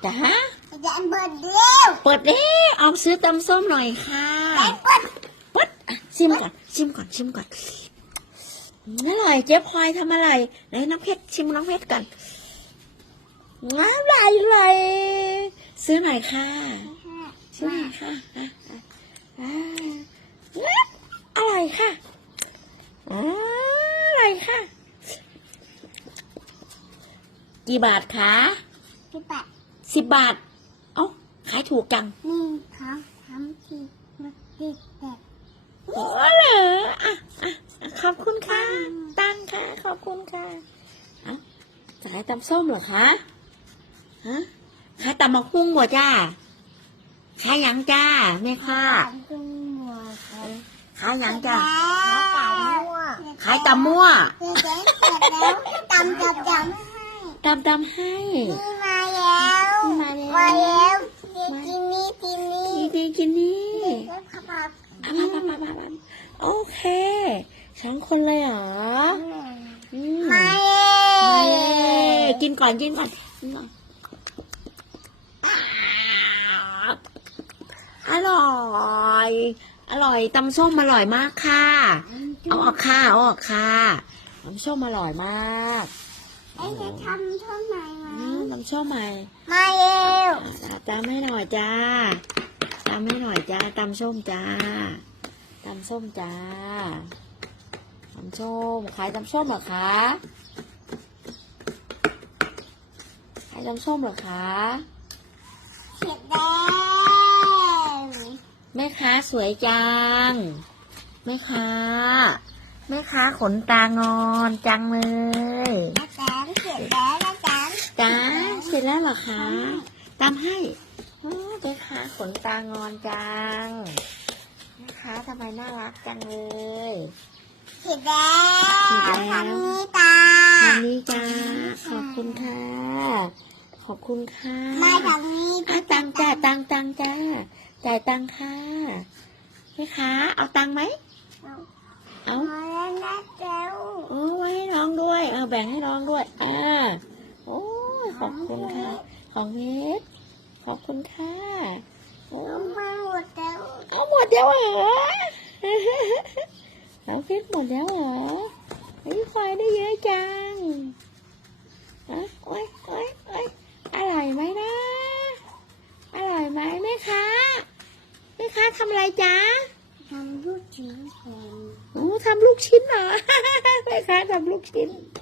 จ้าจะเปิดเร็วเปิดเด้เอาซื้อตำส้มหน่อยค่ะปุ๊ดชิมก่อนชิมก่อนชิมก่อนอร่อยเจ๊พลอยทำอะไรไหนน้องเพชรชิมน้องเพชรก่อนอร่อยซื้อหน่อยค่ะซื้อหน่อยค่ะอร่อยค่ะอร่อยค่ะกี่บาทคะ10 บาทเอ้าขายถูกจังนี่เขาทำทีมาติดแต่โอ้เหรอขอบคุณค่ะตั้งค่ะขอบคุณค่ะจะขายตำส้มเหรอคะฮะขายตำมะฮุ่งบ่จ้าขายหยังจ้าแม่ค่ะขายหยังจ้าขายตำมั่วตำให้นี่มาแล้วกินนี่กินนี่โอเค2 คนเลยเหรอมากินก่อนอร่อยตำส้มอร่อยมากค่ะเอาออกค่ะตำส้มอร่อยมากจะทำเท่าไหร่ตำส้มใหม่มาเร็วตำให้หน่อยจ้าตำส้มจ้าตำส้มจ้าตำส้มขายตำส้มเหรอคะขายตำส้มเหรอคะเสร็จแล้วแม่ค้าสวยจังแม่ค้าขนตางอนจังเลยอาจารย์เสร็จแล้วอาจารย์จ้าเสร็จแล้วเหรอคะตำให้แม่ค้าขนตางอนจังแม่ค้าทำไมน่ารักจังเลยเสร็จแล้วทำนี้จ้าขอบคุณค่ะมาทำนี้ตังจ้าตังจ้าจ่ายตังค่ะแม่ค้าเอาตังไหมเอาไว้ให้น้องด้วยแบ่งให้น้องด้วยโอ้ขอบคุณค่ะของเฮ็ดขอบคุณค่ะมาหมดแล้วหมดแล้วเหรอน้องเพชรหมดแล้วเหรอควายได้เยอะจังโอ้ยอร่อยไหมนะอร่อยไหมแม่ค้าทำอะไรจ๊ะทำลูกชิ้นทำลูกชิ้นเหรอแม่ค้าทำลูกชิ้น